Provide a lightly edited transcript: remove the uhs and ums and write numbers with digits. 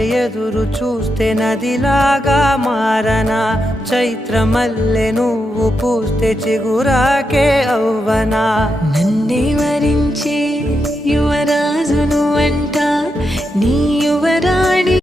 ఎదురు చూస్తే నదిలాగా మారనా, చైత్రమల్లె నువ్వు పూస్తే చిగురాకే అవ్వనా. నన్నే వరించే యువరాజును అంట నీ యువరాణి